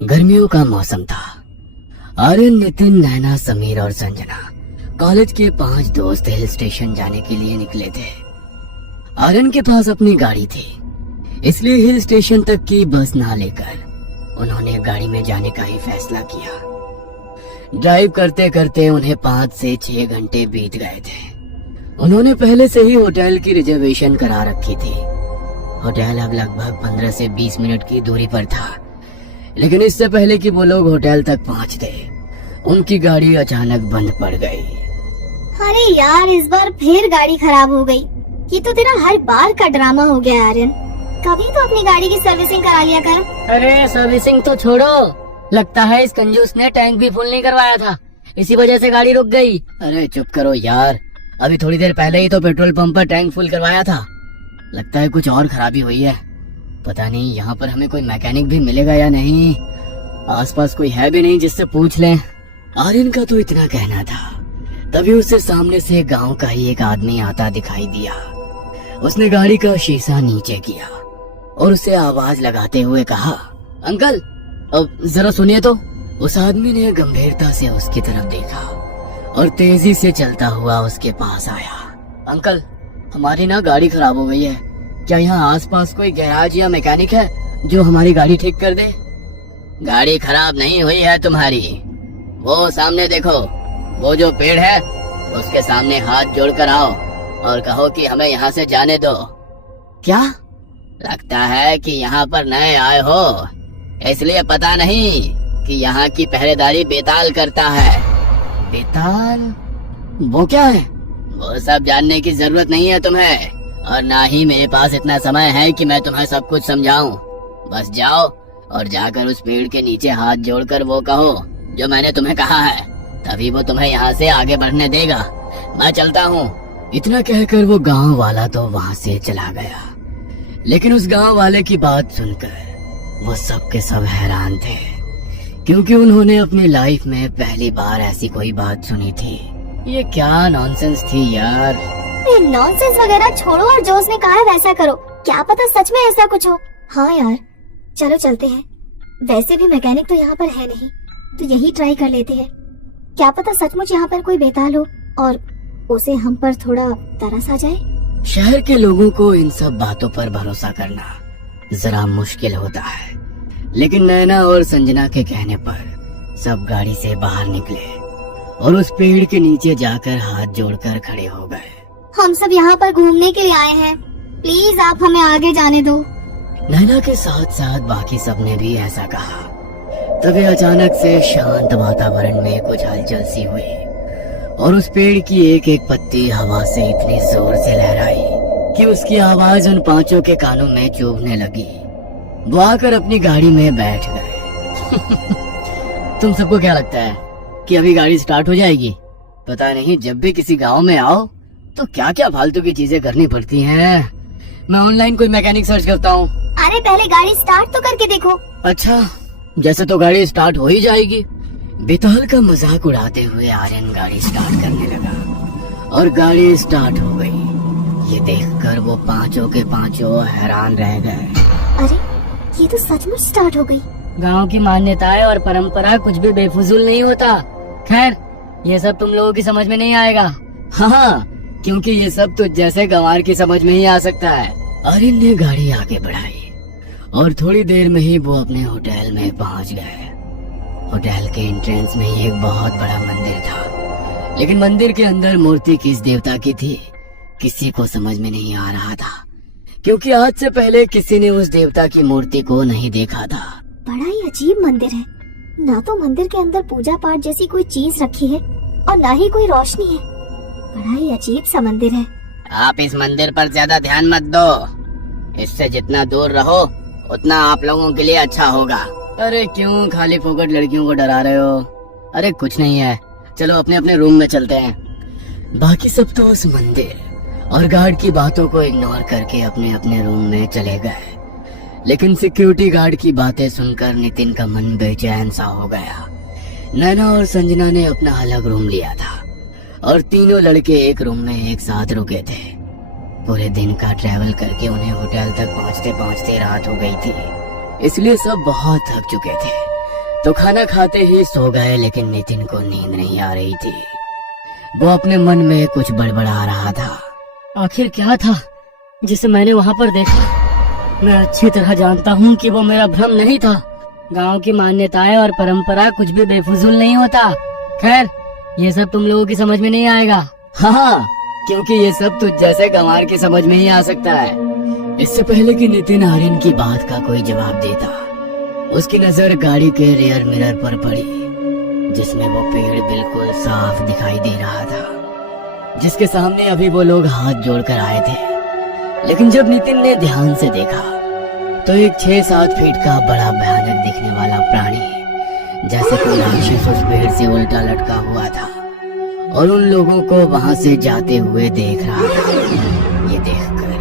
गर्मियों का मौसम था। आर्यन, नितिन, नैना, समीर और संजना कॉलेज के 5 दोस्त हिल स्टेशन जाने के लिए निकले थे। आर्यन के पास अपनी गाड़ी थी, इसलिए हिल स्टेशन तक की बस ना लेकर उन्होंने गाड़ी में जाने का ही फैसला किया। ड्राइव करते करते उन्हें 5 से 6 घंटे बीत गए थे। उन्होंने पहले से ही होटल की रिजर्वेशन करा रखी थी। होटल अब लगभग 15 से 20 मिनट की दूरी पर था, लेकिन इससे पहले कि वो लोग होटल तक पहुंचते, उनकी गाड़ी अचानक बंद पड़ गई। अरे यार, इस बार फिर गाड़ी खराब हो गई। ये तो तेरा हर बार का ड्रामा हो गया आर्यन। कभी तो अपनी गाड़ी की सर्विसिंग करा लिया कर। अरे सर्विसिंग तो छोड़ो, लगता है इस कंजूस ने टैंक भी फुल नहीं करवाया था, इसी वजह से गाड़ी रुक गई। अरे चुप करो यार, अभी थोड़ी देर पहले ही तो पेट्रोल पंप पर टैंक फुल करवाया था। लगता है कुछ और खराबी हुई है। पता नहीं यहाँ पर हमें कोई मैकेनिक भी मिलेगा या नहीं। आसपास कोई है भी नहीं जिससे पूछ लें। आर्यन का तो इतना कहना था, तभी उससे सामने से गांव का ही एक आदमी आता दिखाई दिया। उसने गाड़ी का शीशा नीचे किया और उसे आवाज लगाते हुए कहा, अंकल अब जरा सुनिए तो। उस आदमी ने गंभीरता से उसकी तरफ देखा और तेजी से चलता हुआ उसके पास आया। अंकल, हमारी ना गाड़ी खराब हो गई है, क्या यहाँ आसपास कोई गैराज या मैकेनिक है जो हमारी गाड़ी ठीक कर दे? गाड़ी खराब नहीं हुई है तुम्हारी, वो सामने देखो, वो जो पेड़ है उसके सामने हाथ जोड़कर आओ और कहो कि हमें यहाँ से जाने दो। क्या? लगता है कि यहाँ पर नए आए हो, इसलिए पता नहीं कि यहाँ की पहरेदारी बेताल करता है। बेताल? वो क्या है? वो सब जानने की जरूरत नहीं है तुम्हें, और ना ही मेरे पास इतना समय है कि मैं तुम्हें सब कुछ समझाऊं। बस जाओ और जाकर उस पेड़ के नीचे हाथ जोड़कर वो कहो जो मैंने तुम्हें कहा है, तभी वो तुम्हें यहाँ से आगे बढ़ने देगा। मैं चलता हूँ। इतना कहकर वो गांव वाला तो वहाँ से चला गया। लेकिन उस गांव वाले की बात सुनकर वो सब के सब हैरान थे, क्योंकि उन्होंने अपनी लाइफ में पहली बार ऐसी कोई बात सुनी थी। ये क्या नॉनसेंस थी यार। नॉनसेंस वगैरह छोड़ो और जो उसने कहा है वैसा करो। क्या पता सच में ऐसा कुछ हो। हाँ यार, चलो चलते हैं। वैसे भी मैकेनिक तो यहाँ पर है नहीं, तो यही ट्राई कर लेते हैं। क्या पता सचमुच यहाँ पर कोई बेताल हो और उसे हम पर थोड़ा तरस आ जाए। शहर के लोगों को इन सब बातों पर भरोसा करना जरा मुश्किल होता है, लेकिन नैना और संजना के कहने पर सब गाड़ी से बाहर निकले और उस पेड़ के नीचे जाकर हाथ जोड़कर खड़े हो गए। हम सब यहाँ पर घूमने के लिए आए हैं, प्लीज आप हमें आगे जाने दो। नैना के साथ साथ बाकी सब ने भी ऐसा कहा। तभी अचानक से शांत वातावरण में कुछ हलचल सी हुई और उस पेड़ की एक एक पत्ती हवा से इतनी जोर से लहराई कि उसकी आवाज उन 5 के कानों में चुभने लगी। वो आकर अपनी गाड़ी में बैठ गए। तुम सबको क्या लगता है कि अभी गाड़ी स्टार्ट हो जाएगी? पता नहीं, जब भी किसी गांव में आओ तो क्या क्या फालतू की चीजें करनी पड़ती हैं। मैं ऑनलाइन कोई मैकेनिक सर्च करता हूँ। अरे पहले गाड़ी स्टार्ट तो करके देखो। अच्छा, जैसे तो गाड़ी स्टार्ट हो ही जाएगी। बेताल का मजाक उड़ाते हुए आर्यन गाड़ी स्टार्ट करने लगा और गाड़ी स्टार्ट हो गई। ये देखकर वो 5 के 5 हैरान रह गए। अरे ये तो सचमुच स्टार्ट हो गई। गांव की मान्यताएं और परंपरा कुछ भी बेफिजूल नहीं होता। खैर, ये सब तुम लोगों की समझ में नहीं आएगा। हाँ, क्योंकि ये सब तो जैसे गंवार की समझ में ही आ सकता है। आर्यन ने गाड़ी आगे बढ़ाई और थोड़ी देर में ही वो अपने होटल में पहुंच गए। होटल के एंट्रेंस में ही एक बहुत बड़ा मंदिर था, लेकिन मंदिर के अंदर मूर्ति किस देवता की थी किसी को समझ में नहीं आ रहा था, क्योंकि आज से पहले किसी ने उस देवता की मूर्ति को नहीं देखा था। बड़ा ही अजीब मंदिर है, ना तो मंदिर के अंदर पूजा पाठ जैसी कोई चीज रखी है और ना ही कोई रोशनी है। बड़ा ही अजीब सा मंदिर है। आप इस मंदिर पर ज्यादा ध्यान मत दो, इससे जितना दूर रहो उतना आप लोगों के लिए अच्छा होगा। अरे क्यों खाली फोकट लड़कियों को डरा रहे हो? अरे कुछ नहीं है, चलो अपने अपने रूम में चलते हैं। बाकी सब तो उस मंदिर और गार्ड की बातों को इग्नोर करके अपने अपने रूम में चले गए, लेकिन सिक्योरिटी गार्ड की बातें सुनकर नितिन का मन बेचैन सा हो गया। नैना और संजना ने अपना अलग रूम लिया था और तीनों लड़के एक रूम में एक साथ रुके थे। पूरे दिन का ट्रैवल करके उन्हें होटल तक पहुंचते पहुंचते रात हो गई थी, इसलिए सब बहुत थक चुके थे। तो खाना खाते ही सो गए, लेकिन नितिन को नींद नहीं आ रही थी। वो अपने मन में कुछ बड़बड़ा रहा था। आखिर क्या था जिसे मैंने वहाँ पर देखा? मैं अच्छी तरह जानता हूँ कि वो मेरा भ्रम नहीं था। गांव की मान्यताएं और परंपरा कुछ भी बेफिजूल नहीं होता। खैर, ये सब तुम लोगों की समझ में नहीं आएगा। हाँ, क्योंकि ये सब तुझ जैसे गंवार की समझ में ही आ सकता है। इससे पहले कि नितिन आर्यन की बात का कोई जवाब देता, उसकी नजर गाड़ी के रियर मिरर पर पड़ी, जिसमें वो पेड़ बिल्कुल साफ दिखाई दे रहा था, जिसके सामने अभी वो लोग हाथ जोड़कर आए थे। लेकिन जब नितिन ने ध्यान से देखा तो एक 6-7 फीट का बड़ा भयानक दिखने वाला प्राणी जैसे कोई राक्षस उस पेड़ से उल्टा लटका हुआ था और उन लोगों को वहां से जाते हुए देख रहा था। ये देखकर